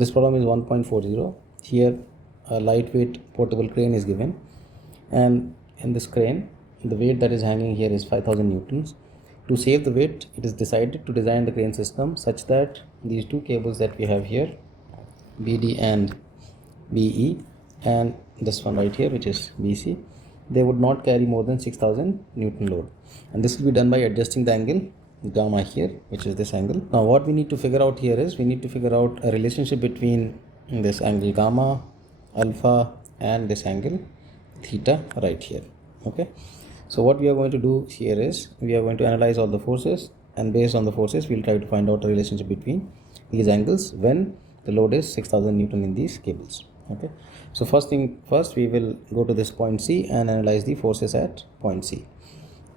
This problem is 1.40. Here a lightweight portable crane is given, and in this crane the weight that is hanging here is 5000 newtons. To save the weight, it is decided to design the crane system such that these two cables that we have here, BD and BE, and this one right here which is BC, they would not carry more than 6000 Newton load, and this will be done by adjusting the angle gamma here, which is this angle. Now what we need to figure out here is we need to figure out a relationship between this angle gamma, alpha, and this angle theta right here. Okay, so what we are going to do here is we are going to analyze all the forces, and based on the forces we'll try to find out a relationship between these angles when the load is 6000 Newton in these cables. Okay, so first we will go to this point C and analyze the forces at point C.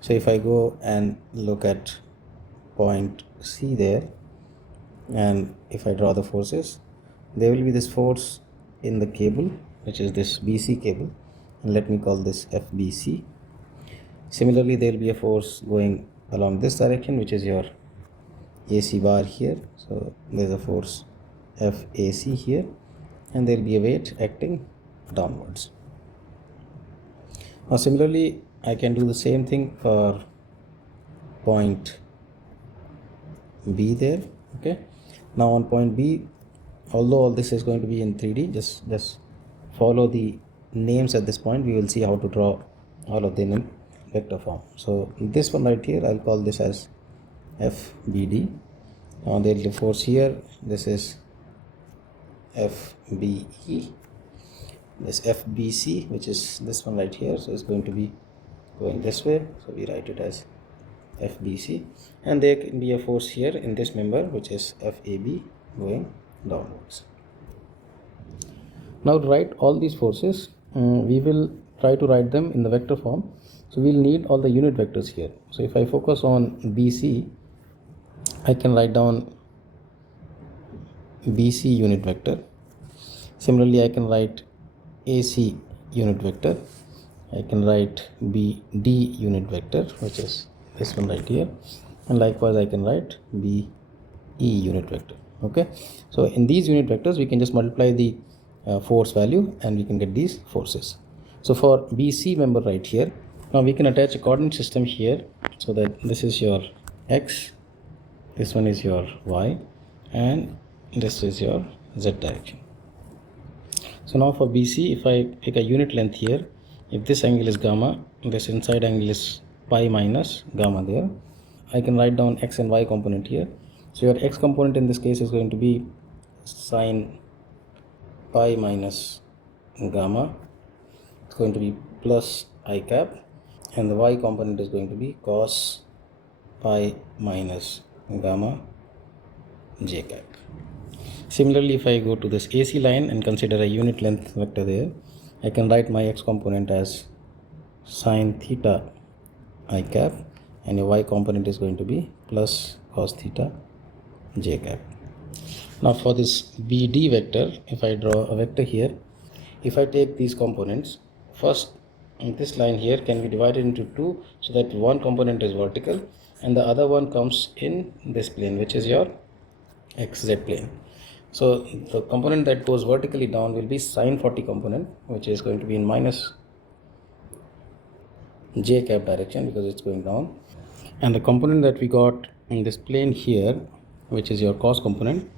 So if I go and look at point C there, and if I draw the forces, there will be this force in the cable which is this BC cable, and let me call this FBC. Similarly, there will be a force going along this direction which is your AC bar here, so there is a force FAC here, and there will be a weight acting downwards. Now similarly, I can do the same thing for point B there. Okay, now on point B, although all this is going to be in 3D, just follow the names at this point. We will see how to draw all of them in vector form. So this one right here, I'll call this as FBD. Now there is a force here, this is FBE, this FBC, which is this one right here, so it's going to be going this way, so we write it as FBC, and there can be a force here in this member which is FAB going downwards. Now to write all these forces, we will try to write them in the vector form, so we'll need all the unit vectors here. So if I focus on BC, I can write down BC unit vector. Similarly, I can write AC unit vector. I can write BD unit vector, which is this one right here, and likewise I can write BE unit vector. Okay, so in these unit vectors we can just multiply the force value and we can get these forces. So for BC member right here, now we can attach a coordinate system here, so that this is your X, this one is your Y, and this is your Z direction. So now for BC, if I take a unit length here, if this angle is gamma, this inside angle is pi minus gamma there, I can write down X and Y component here. So your X component in this case is going to be sine pi minus gamma, it's going to be plus I cap, and the Y component is going to be cos pi minus gamma j cap. Similarly, if I go to this AC line and consider a unit length vector there, I can write my X component as sine theta I cap, and your Y component is going to be plus cos theta j cap. Now for this BD vector, if I draw a vector here, if I take these components, first this line here can be divided into two, so that one component is vertical and the other one comes in this plane, which is your XZ plane. So the component that goes vertically down will be sine 40 component, which is going to be in minus j cap direction because it's going down, and the component that we got in this plane here, which is your cos component,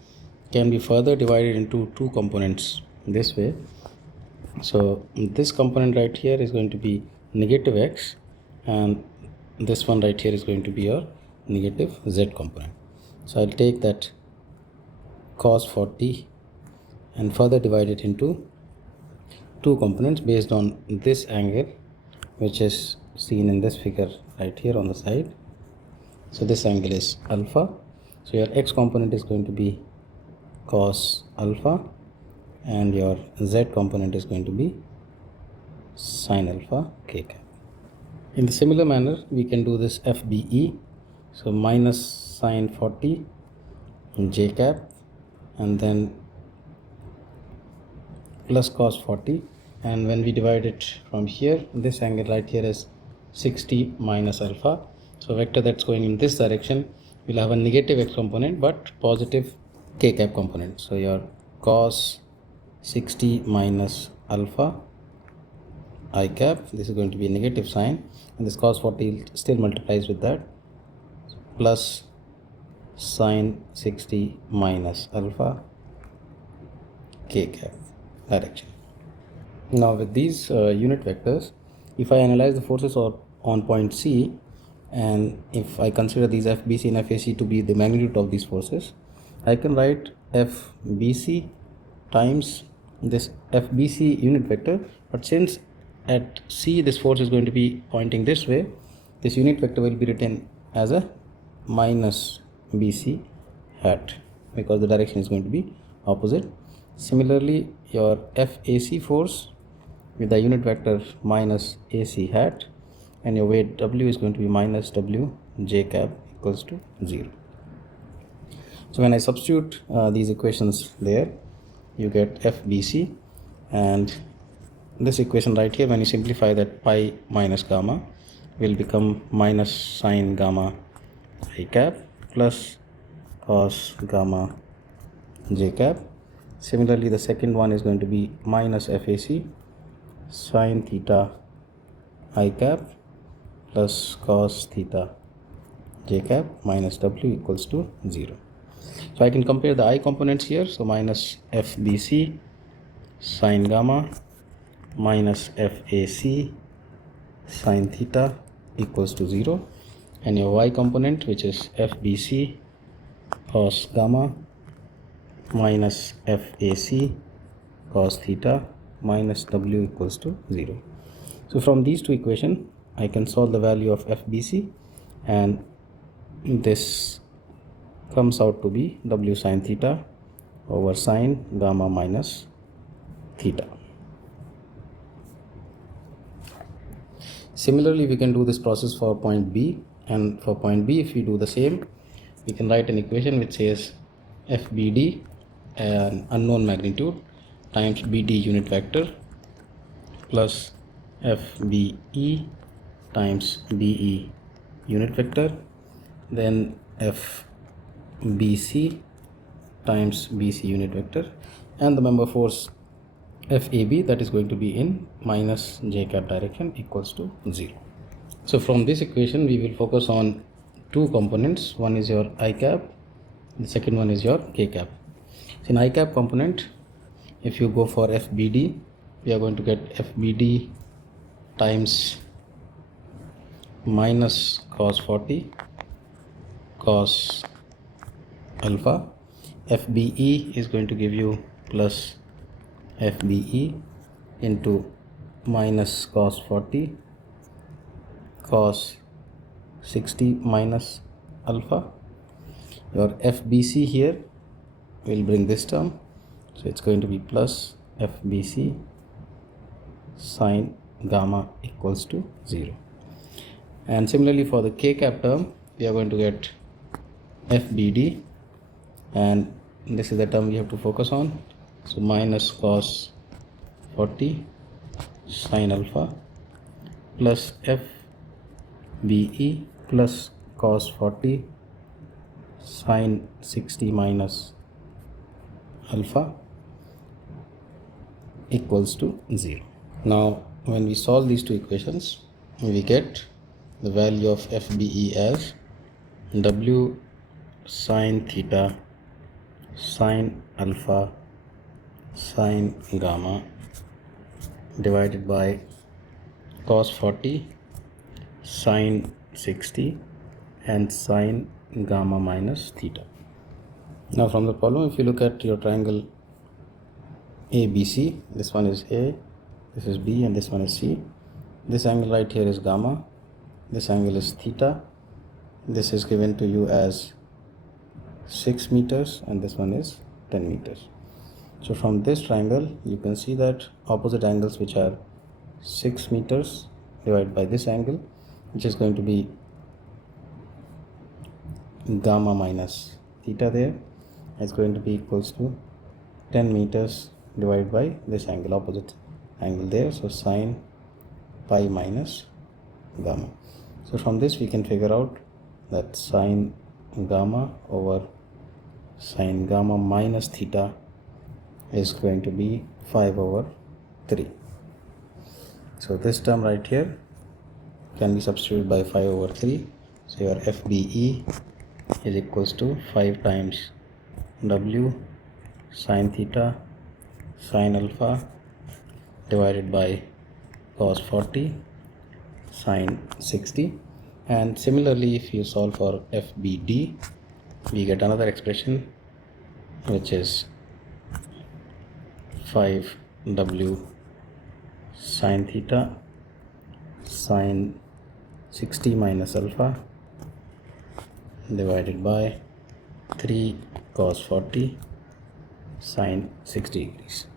can be further divided into two components this way. So this component right here is going to be negative X, and this one right here is going to be your negative Z component. So I'll take that cos 40 and further divide it into two components based on this angle, which is seen in this figure right here on the side. So this angle is alpha, so your X component is going to be cos alpha, and your Z component is going to be sin alpha k cap. In the similar manner, we can do this FBE, so minus sin 40 j cap, and then plus cos 40, and when we divide it from here, this angle right here is 60 minus alpha. So vector that's going in this direction will have a negative X component but positive k cap component. So your cos 60 minus alpha I cap. This is going to be a negative sign, and this cos 40 still multiplies with that, plus sin 60 minus alpha k cap direction. Now with these unit vectors, if I analyze the forces on point C, and if I consider these FBC and FAC to be the magnitude of these forces, I can write FBC times this FBC unit vector. But since at C this force is going to be pointing this way, this unit vector will be written as a minus BC hat, because the direction is going to be opposite. Similarly, your FAC force with the unit vector minus AC hat, and your weight W is going to be minus W J cap equals to 0. So when I substitute these equations there, you get FBC, and this equation right here, when you simplify that, pi minus gamma will become minus sine gamma I cap plus cos gamma J cap. Similarly, the second one is going to be minus FAC sine theta I cap plus cos theta J cap minus W equals to 0. So I can compare the I components here. So minus FBC sine gamma minus FAC sine theta equals to 0, and your Y component, which is FBC cos gamma minus FAC cos theta minus W equals to 0. So from these two equations, I can solve the value of FBC, and this comes out to be W sine theta over sine gamma minus theta. Similarly, we can do this process for point B, and for point B, if we do the same, we can write an equation which says FBD, an unknown magnitude, times BD unit vector plus FBE times BE unit vector, then FBC times BC unit vector, and the member force FAB, that is going to be in minus J cap direction, equals to 0. So from this equation, we will focus on two components. One is your I cap, the second one is your K cap. So in I cap component, if you go for FBD, we are going to get FBD times minus cos 40 cos alpha. FBE is going to give you plus FBE into minus cos 40 cos 60 minus alpha. Your FBC here will bring this term, so it's going to be plus FBC sine gamma equals to 0. And similarly for the K cap term, we are going to get FBD, and this is the term we have to focus on. So minus cos 40 sine alpha plus FBE plus cos 40 sine 60 minus alpha equals to 0. Now when we solve these two equations, we get the value of FBE as W sine theta sine alpha sine gamma divided by cos 40 sine 60 and sine gamma minus theta. Now from the problem, if you look at your triangle ABC, this one is A, this is B, and this one is C. This angle right here is gamma, this angle is theta, this is given to you as 6 meters, and this one is 10 meters. So from this triangle, you can see that opposite angles, which are 6 meters divided by this angle, which is going to be gamma minus theta there, is going to be equals to 10 meters divided by this angle, opposite angle there, so sine pi minus gamma. So from this we can figure out that sine gamma over sine gamma minus theta is going to be 5 over 3. So this term right here can be substituted by 5 over 3. So your FBE is equals to 5 times W sine theta sine alpha divided by cos 40 sine 60. And similarly, if you solve for FBD, we get another expression which is 5W sine theta sine 60 minus alpha divided by 3 cos 40 sine 60 degrees.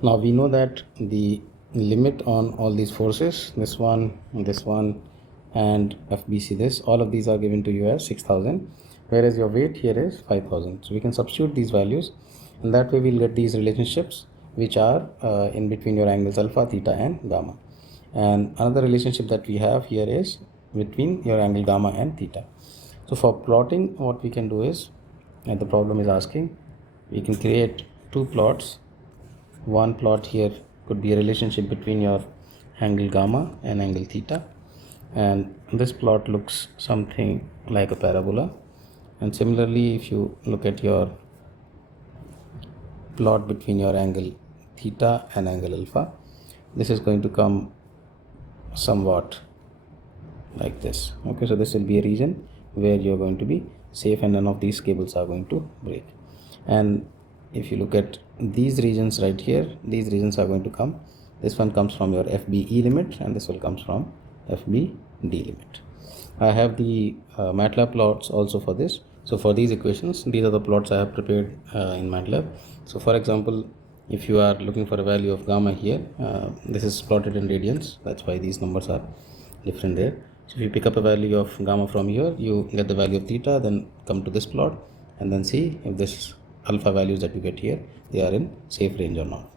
Now we know that the limit on all these forces, this one, and FBC, this, all of these are given to you as 6000, whereas your weight here is 5000. So we can substitute these values, and that way we'll get these relationships which are in between your angles alpha, theta and gamma. And another relationship that we have here is between your angle gamma and theta. So for plotting, what we can do is, and the problem is asking, we can create two plots. One plot here could be a relationship between your angle gamma and angle theta, and this plot looks something like a parabola. And similarly, if you look at your plot between your angle theta and angle alpha, this is going to come somewhat like this. Okay, so this will be a region where you're going to be safe and none of these cables are going to break. And if you look at these regions right here, these regions are going to come, this one comes from your FBE limit and this will comes from FBD limit. I have the MATLAB plots also for this. So for these equations, these are the plots I have prepared in MATLAB. So for example, if you are looking for a value of gamma here, this is plotted in radians, that's why these numbers are different there. So if you pick up a value of gamma from here, you get the value of theta, then come to this plot and then see if this alpha values that you get here, they are in safe range or not.